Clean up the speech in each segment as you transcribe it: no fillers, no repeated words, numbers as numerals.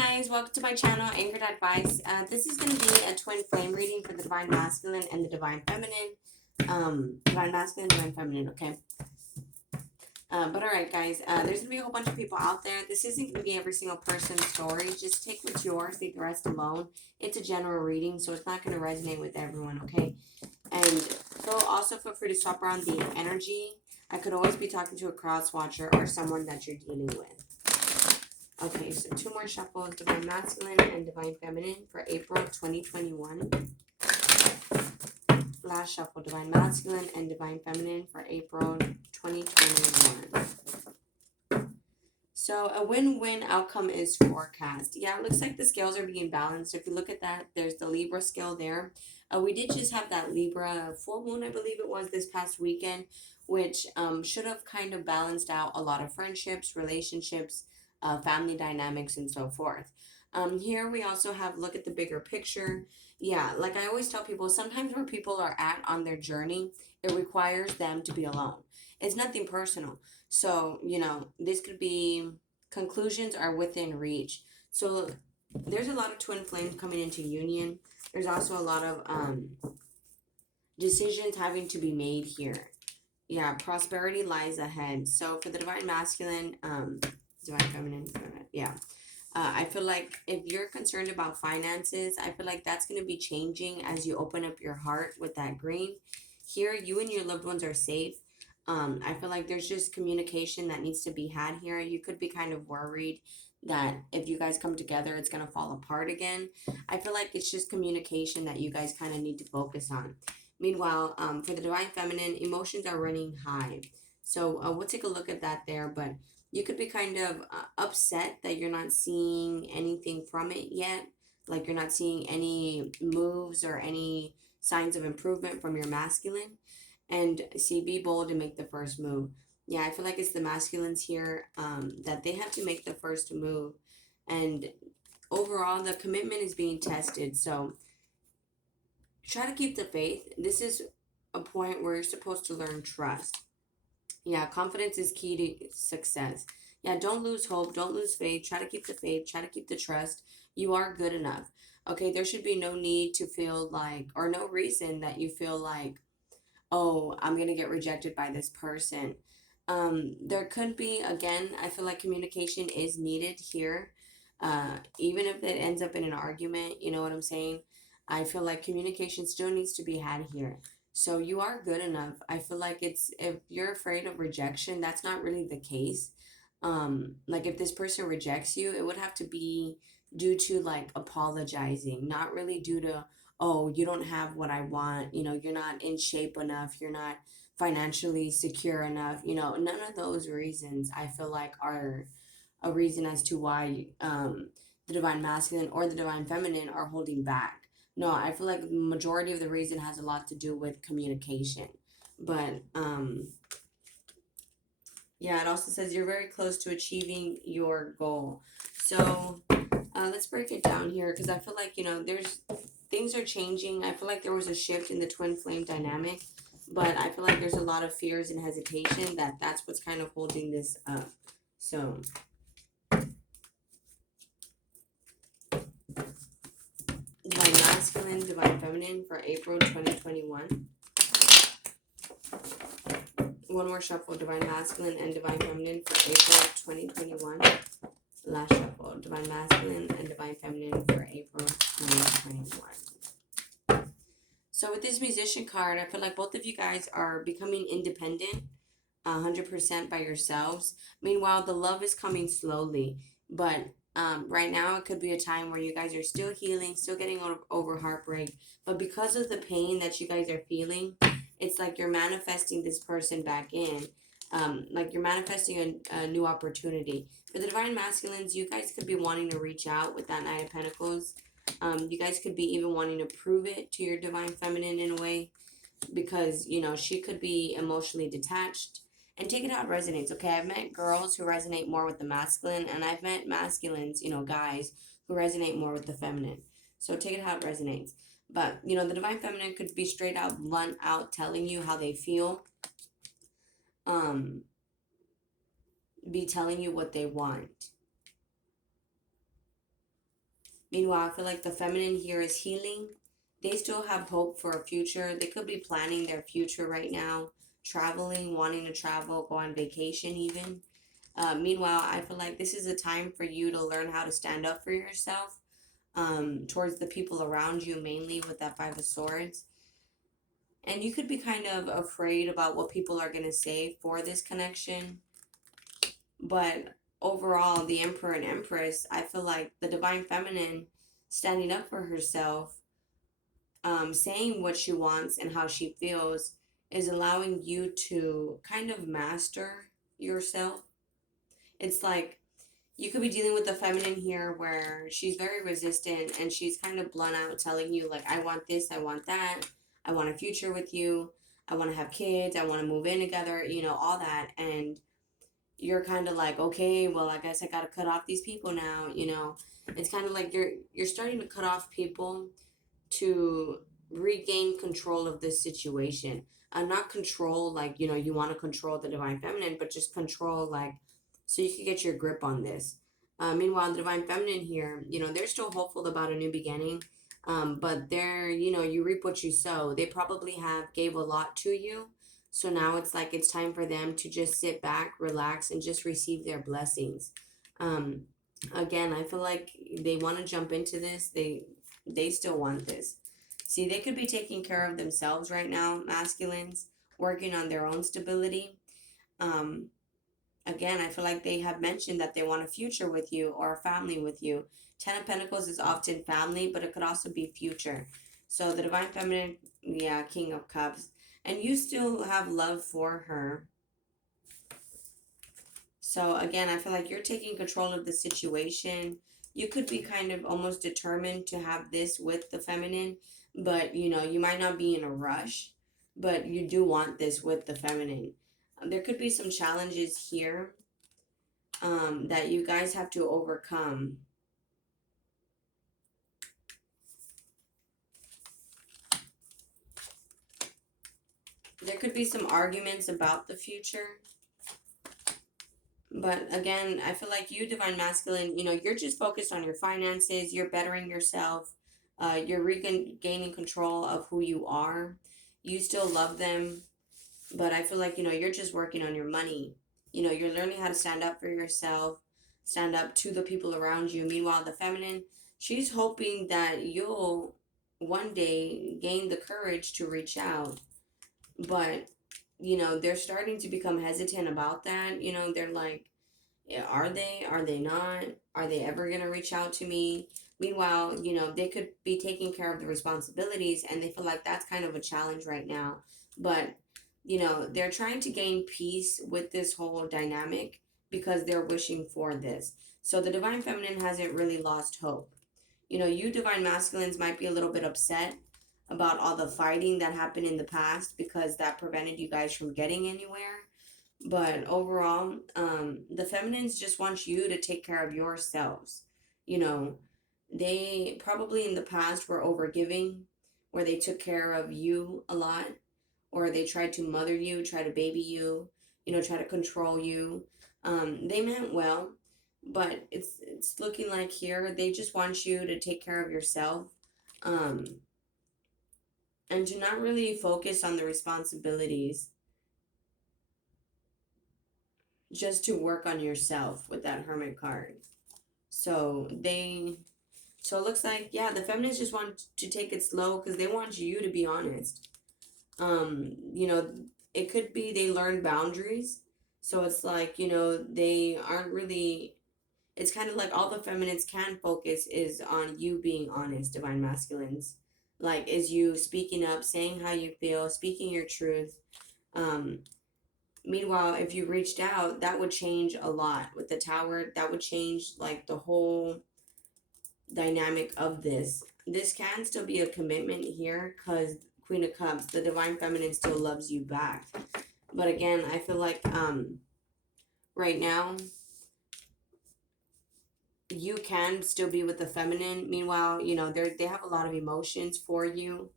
guys, welcome to my channel, Anchored Advice. This is going to be a twin flame reading for the Divine Masculine and the Divine Feminine. Divine Masculine, Divine Feminine, okay? But alright guys, there's going to be a whole bunch of people out there. This isn't going to be every single person's story. Just take what's yours, leave the rest alone. It's a general reading, so it's not going to resonate with everyone, okay? And also feel free to swap around the energy. I could always be talking to a cross watcher or someone that you're dealing with. Okay, so two more shuffles, Divine Masculine and Divine Feminine for April 2021. Last shuffle, Divine Masculine and Divine Feminine for April 2021. So a win-win outcome is forecast. Yeah, it looks like the scales are being balanced. If you look at that, there's the Libra scale there. We did just have that Libra full moon, I believe it was, this past weekend, which should have kind of balanced out a lot of friendships, relationships, family dynamics, and so forth. Here we also have look at the bigger picture. Yeah, like I always tell people, sometimes where people are at on their journey, it requires them to be alone. It's nothing personal. So, you know, this could be conclusions are within reach. So there's a lot of twin flames coming into union. There's also a lot of decisions having to be made here. Yeah, prosperity lies ahead. So for the Divine Masculine, Divine Feminine, yeah. I feel like if you're concerned about finances, I feel like that's going to be changing as you open up your heart with that green. Here, you and your loved ones are safe. I feel like there's just communication that needs to be had here. You could be kind of worried that if you guys come together, it's going to fall apart again. I feel like it's just communication that you guys kind of need to focus on. Meanwhile, for the Divine Feminine, emotions are running high. So we'll take a look at that there, but you could be kind of upset that you're not seeing anything from it yet. Like you're not seeing any moves or any signs of improvement from your masculine. And see, be bold and make the first move. Yeah, I feel like it's the masculines here that they have to make the first move. And overall, the commitment is being tested. So try to keep the faith. This is a point where you're supposed to learn trust. Yeah, confidence is key to success. Yeah, don't lose hope. Don't lose faith. Try to keep the faith. Try to keep the trust. You are good enough. Okay, there should be no need to feel like, or no reason that you feel like, oh, I'm going to get rejected by this person. There could be, again, I feel like communication is needed here. Even if it ends up in an argument, you know what I'm saying? I feel like communication still needs to be had here. So you are good enough. I feel like it's, if you're afraid of rejection, that's not really the case. Like if this person rejects you, it would have to be due to like apologizing, not really due to, oh, you don't have what I want, you know, you're not in shape enough, you're not financially secure enough, you know, none of those reasons I feel like are a reason as to why the Divine Masculine or the Divine Feminine are holding back. No, I feel like the majority of the reason has a lot to do with communication. But yeah, it also says you're very close to achieving your goal. So let's break it down here because I feel like, you know, things are changing. I feel like there was a shift in the twin flame dynamic, but I feel like there's a lot of fears and hesitation that's what's kind of holding this up. So Divine Masculine, Divine Feminine for April 2021. One more shuffle, Divine Masculine and Divine Feminine for April 2021. Last shuffle, Divine Masculine and Divine Feminine for April 2021. So with this Musician card, I feel like both of you guys are becoming independent 100% by yourselves. Meanwhile, the love is coming slowly. But right now, it could be a time where you guys are still healing, still getting over heartbreak. But because of the pain that you guys are feeling, it's like you're manifesting this person back in. Like you're manifesting a new opportunity. For the Divine Masculines, you guys could be wanting to reach out with that Knight of Pentacles. You guys could be even wanting to prove it to your Divine Feminine in a way. Because, you know, she could be emotionally detached. And take it how it resonates, okay? I've met girls who resonate more with the masculine. And I've met masculines, you know, guys who resonate more with the feminine. So take it how it resonates. But, you know, the Divine Feminine could be straight out, blunt out, telling you how they feel. Be telling you what they want. Meanwhile, I feel like the feminine here is healing. They still have hope for a future. They could be planning their future right now, traveling, wanting to travel, go on vacation even. Meanwhile, I feel like this is a time for you to learn how to stand up for yourself, towards the people around you, mainly with that Five of Swords. And you could be kind of afraid about what people are going to say for this connection. But overall, the Emperor and Empress, I feel like the Divine Feminine standing up for herself, saying what she wants and how she feels, is allowing you to kind of master yourself. It's like you could be dealing with the feminine here where she's very resistant and she's kind of blunt out telling you, like, I want this, I want that, I want a future with you, I want to have kids, I want to move in together, all that. And you're kind of like, okay, well, I guess I got to cut off these people now. It's kind of like you're starting to cut off people to regain control of this situation. Not control like, you want to control the Divine Feminine, but just control, like, so you can get your grip on this. Meanwhile, the Divine Feminine here, they're still hopeful about a new beginning. But they're, you reap what you sow. They probably have gave a lot to you. So now it's like it's time for them to just sit back, relax, and just receive their blessings. Um, Again, I feel like they want to jump into this. They still want this. See, they could be taking care of themselves right now, masculines, working on their own stability. Um, Again, I feel like they have mentioned that they want a future with you or a family with you. Ten of Pentacles is often family, but it could also be future. So the Divine Feminine, yeah, King of Cups. And you still have love for her. So again, I feel like you're taking control of the situation. You could be kind of almost determined to have this with the feminine, but you might not be in a rush, but you do want this with the feminine. There could be some challenges here, that you guys have to overcome. There could be some arguments about the future. But again, I feel like you, Divine Masculine, you're just focused on your finances. You're bettering yourself. You're regaining control of who you are. You still love them. But I feel like, you're just working on your money. You're learning how to stand up for yourself, stand up to the people around you. Meanwhile, the feminine, she's hoping that you'll one day gain the courage to reach out. But, they're starting to become hesitant about that. They're like, yeah, are they? Are they not? Are they ever going to reach out to me? Meanwhile, they could be taking care of the responsibilities and they feel like that's kind of a challenge right now. But they're trying to gain peace with this whole dynamic because they're wishing for this. So the Divine Feminine hasn't really lost hope. You Divine Masculines might be a little bit upset about all the fighting that happened in the past because that prevented you guys from getting anywhere. But overall, the feminines just want you to take care of yourselves. They probably in the past were overgiving, where they took care of you a lot, or they tried to mother you, try to baby you, try to control you. They meant well, but it's looking like here they just want you to take care of yourself, um, and to not really focus on the responsibilities, just to work on yourself with that Hermit card. So it looks like, yeah, the feminists just want to take it slow because they want you to be honest. It could be they learn boundaries. So it's like, they aren't really, it's kind of like all the feminines can focus is on you being honest, Divine Masculines. Like, is you speaking up, saying how you feel, speaking your truth. Meanwhile, if you reached out, that would change a lot with the Tower. That would change like the whole dynamic of this. This can still be a commitment here because Queen of Cups, the Divine Feminine still loves you back. But again, I feel like right now you can still be with the feminine. Meanwhile, they have a lot of emotions for you.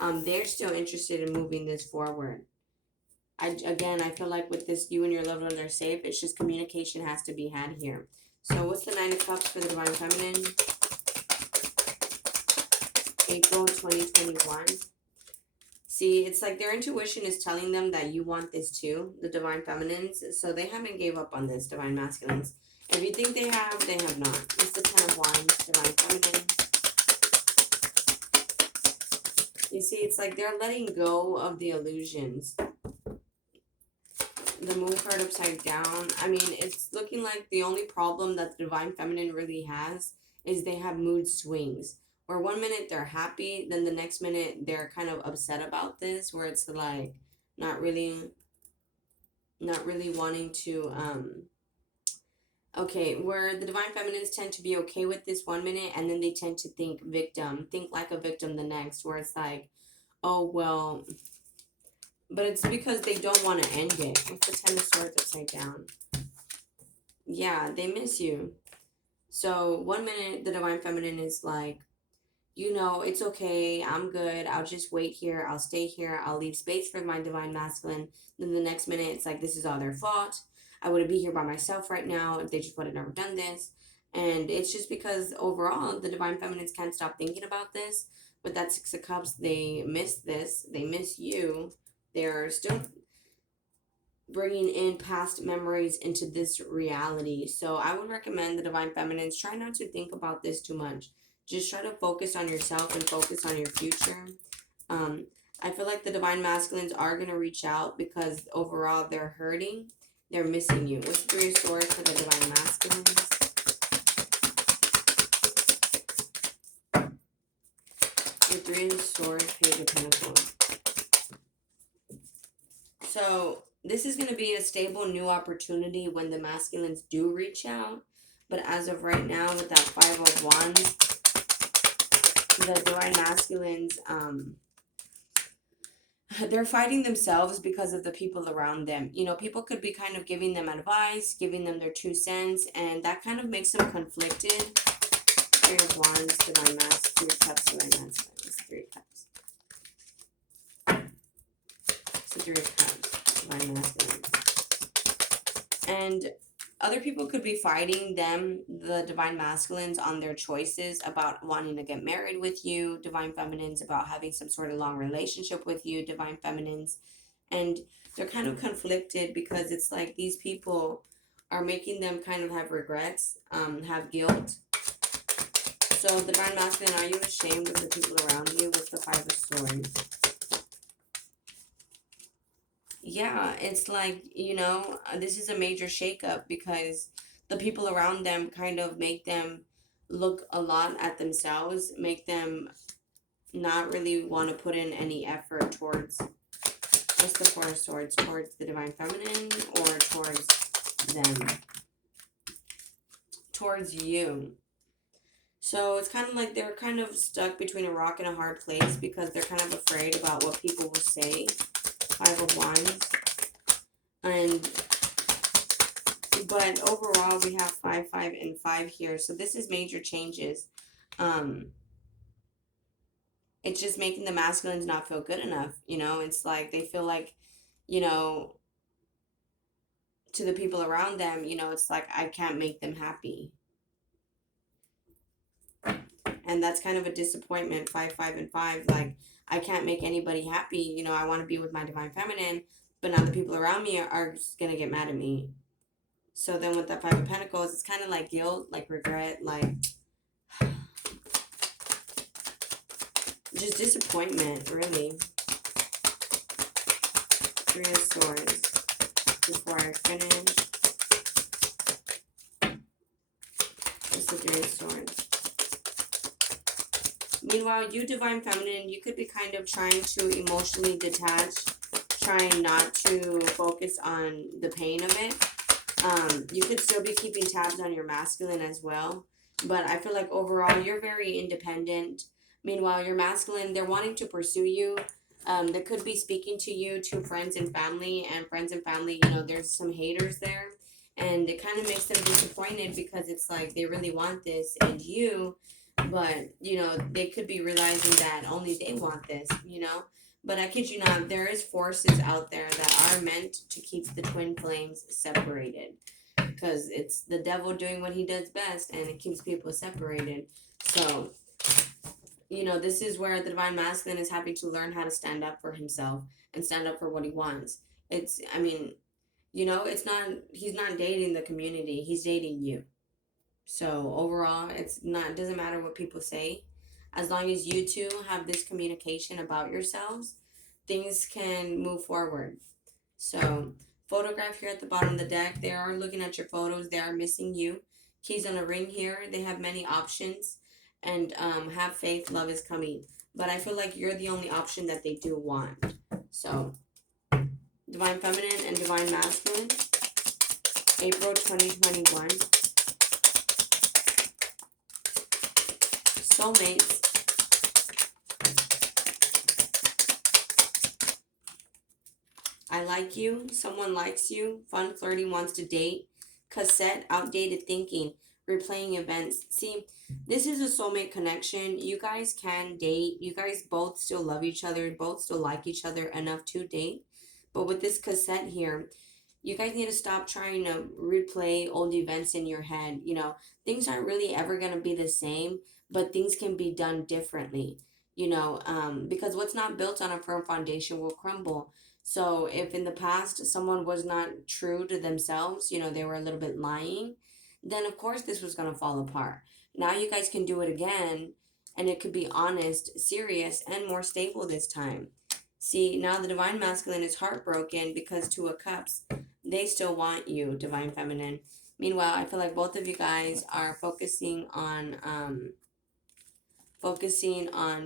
They're still interested in moving this forward. I feel like with this, you and your loved ones are safe. It's just communication has to be had here. So what's the Nine of Cups for the Divine Feminine? April 2021. See, it's like their intuition is telling them that you want this too, the Divine Feminines. So they haven't gave up on this, Divine Masculines. If you think they have not. It's the 10 of Wands, Divine Feminine. You see, it's like they're letting go of the illusions. The Moon card upside down. I mean, it's looking like the only problem that the Divine Feminine really has is they have mood swings. Where one minute they're happy, then the next minute they're kind of upset about this, where it's like not really wanting to okay, where the Divine Feminines tend to be okay with this one minute, and then they tend to think like a victim the next, where it's like, oh, well, but it's because they don't want to end it. With the 10 of Swords upside down. Yeah, they miss you. So one minute the Divine Feminine is like, you know, it's okay, I'm good, I'll just wait here, I'll stay here, I'll leave space for my Divine Masculine. Then the next minute, it's like, this is all their fault. I wouldn't be here by myself right now if they just would have never done this. And it's just because overall, the Divine Feminines can't stop thinking about this. With that 6 of Cups, they miss this, they miss you. They're still bringing in past memories into this reality. So I would recommend the Divine Feminines try not to think about this too much. Just try to focus on yourself and focus on your future. I feel like the Divine Masculines are going to reach out because overall they're hurting. They're missing you. What's the 3 of Swords for the Divine Masculines? The 3 of Swords, Page of Pentacles. So this is going to be a stable new opportunity when the masculines do reach out. But as of right now, with that 5 of Wands, the Divine Masculines, they're fighting themselves because of the people around them. You know, people could be kind of giving them advice, giving them their 2 cents, and that kind of makes them conflicted. 3 of Wands, Divine Masculine, 3 of Cups, Divine Masculine, 3 of Cups. So 3 of Cups, Divine Masculine. And other people could be fighting them, the Divine Masculines, on their choices about wanting to get married with you, Divine Feminines, about having some sort of long relationship with you, Divine Feminines. And they're kind of conflicted because it's like these people are making them kind of have regrets, have guilt. So, Divine Masculine, are you ashamed of the people around you with the 5 of Swords? Yeah, it's like, you know, this is a major shakeup because the people around them kind of make them look a lot at themselves, make them not really want to put in any effort towards, what's the 4 of Swords, towards the Divine Feminine or towards them, towards you. So it's kind of like they're kind of stuck between a rock and a hard place because they're kind of afraid about what people will say. 5 of Wands. But overall we have 5, 5, and 5 here. So this is major changes. It's just making the masculines not feel good enough. You know, it's like they feel like, you know, to the people around them, you know, it's like I can't make them happy. And that's kind of a disappointment. 5, 5, and 5. Like, I can't make anybody happy. You know, I want to be with my Divine Feminine, but now the people around me are just going to get mad at me. So then with that 5 of Pentacles, it's kind of like guilt, like regret, like just disappointment, really. 3 of Swords. Before I finish. Just the 3 of Swords. Meanwhile, you Divine Feminine, you could be kind of trying to emotionally detach, trying not to focus on the pain of it. You could still be keeping tabs on your masculine as well. But I feel like overall, you're very independent. Meanwhile, your masculine, they're wanting to pursue you. They could be speaking to you, to friends and family. And friends and family, you know, there's some haters there. And it kind of makes them disappointed because it's like they really want this and you... But, you know, they could be realizing that only they want this, you know. But I kid you not, there is forces out there that are meant to keep the twin flames separated. Because it's the devil doing what he does best, and it keeps people separated. So, you know, this is where the divine masculine is having to learn how to stand up for himself and stand up for what he wants. It's, I mean, you know, it's not, he's not dating the community, he's dating you. So overall, it's not, it doesn't matter what people say. As long as you two have this communication about yourselves, things can move forward. So, photograph here at the bottom of the deck. They are looking at your photos. They are missing you. Keys on a ring here. They have many options. And have faith. Love is coming. But I feel like you're the only option that they do want. So, Divine Feminine and Divine Masculine. April 2021. Soulmates. I like you. Someone likes you. Fun, flirty, wants to date. Cassette, outdated thinking. Replaying events. See, this is a soulmate connection. You guys can date. You guys both still love each other. Both still like each other enough to date. But with this cassette here, you guys need to stop trying to replay old events in your head. You know, things aren't really ever going to be the same, but things can be done differently. You know, because what's not built on a firm foundation will crumble. So if in the past someone was not true to themselves, you know, they were a little bit lying, then of course this was going to fall apart. Now you guys can do it again, and it could be honest, serious, and more stable this time. See, now the divine masculine is heartbroken because Two of Cups, they still want you, divine feminine. Meanwhile, I feel like both of you guys are focusing on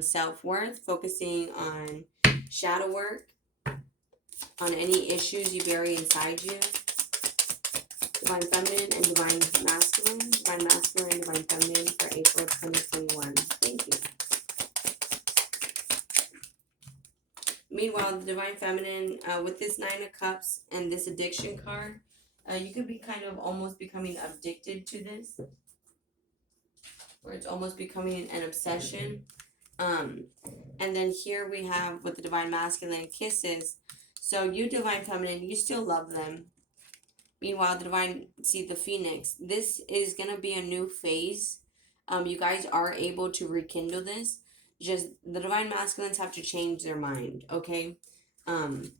self-worth, focusing on shadow work, on any issues you bury inside you. Divine feminine and divine masculine. Divine masculine and divine feminine for April 2021. Thank you. Meanwhile, the divine feminine, with this Nine of Cups and this addiction card, you could be kind of almost becoming addicted to this, or it's almost becoming an obsession. And then here we have with the divine masculine, kisses. So you, divine feminine, you still love them. Meanwhile, the divine, see the phoenix. This is gonna be a new phase. You guys are able to rekindle this. Just the divine masculines have to change their mind. Okay. That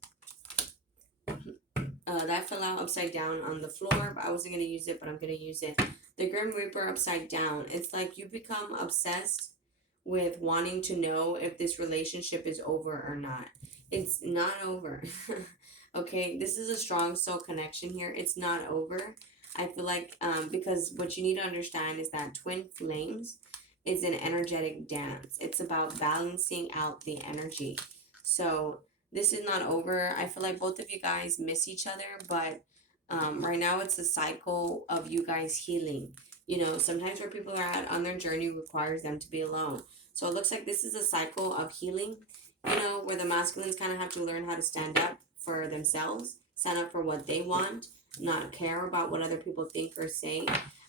fell out upside down on the floor, but I wasn't gonna use it, but I'm gonna use it. The Grim Reaper upside down. It's like you become obsessed with wanting to know if this relationship is over or not. It's not over. Okay, this is a strong soul connection here. It's not over. I feel like because what you need to understand is that twin flames is an energetic dance. It's about balancing out the energy. So this is not over. I feel like both of you guys miss each other, but right now it's a cycle of you guys healing. You know, sometimes where people are at on their journey requires them to be alone. So it looks like this is a cycle of healing, you know, where the masculines kind of have to learn how to stand up for themselves, stand up for what they want, not care about what other people think or say.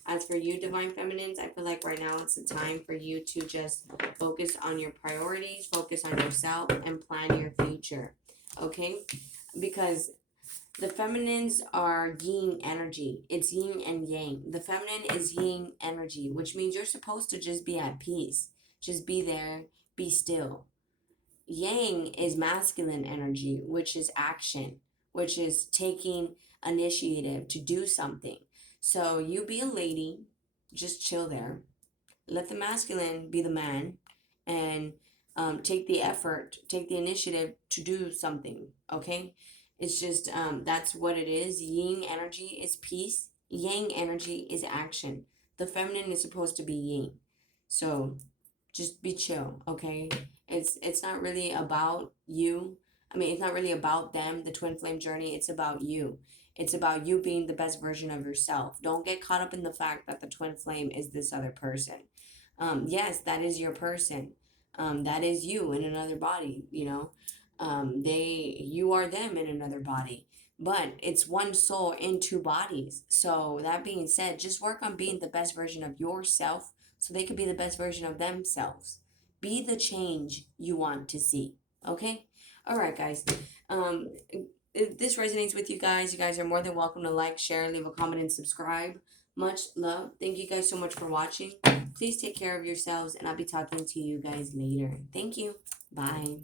As for you, divine feminines, I feel like right now it's the time for you to just focus on your priorities, focus on yourself, and plan your future. Okay? Because the feminines are yin energy. It's yin and yang. The feminine is yin energy, which means you're supposed to just be at peace. Just be there, be still. Yang is masculine energy, which is action, which is taking initiative to do something. So you be a lady, just chill there. Let the masculine be the man, and take the effort, take the initiative to do something. Okay, it's just that's what it is. Yin energy is peace. Yang energy is action. The feminine is supposed to be yin. So just be chill, okay? It's not really about you. I mean, it's not really about them, the twin flame journey. It's about you. It's about you being the best version of yourself. Don't get caught up in the fact that the twin flame is this other person. Yes, that is your person. That is you in another body, you know. You are them in another body. But it's one soul in two bodies. So that being said, just work on being the best version of yourself so they can be the best version of themselves. Be the change you want to see. Okay? All right, guys. If this resonates with you guys are more than welcome to like, share, leave a comment, and subscribe. Much love. Thank you guys so much for watching. Please take care of yourselves, and I'll be talking to you guys later. Thank you. Bye.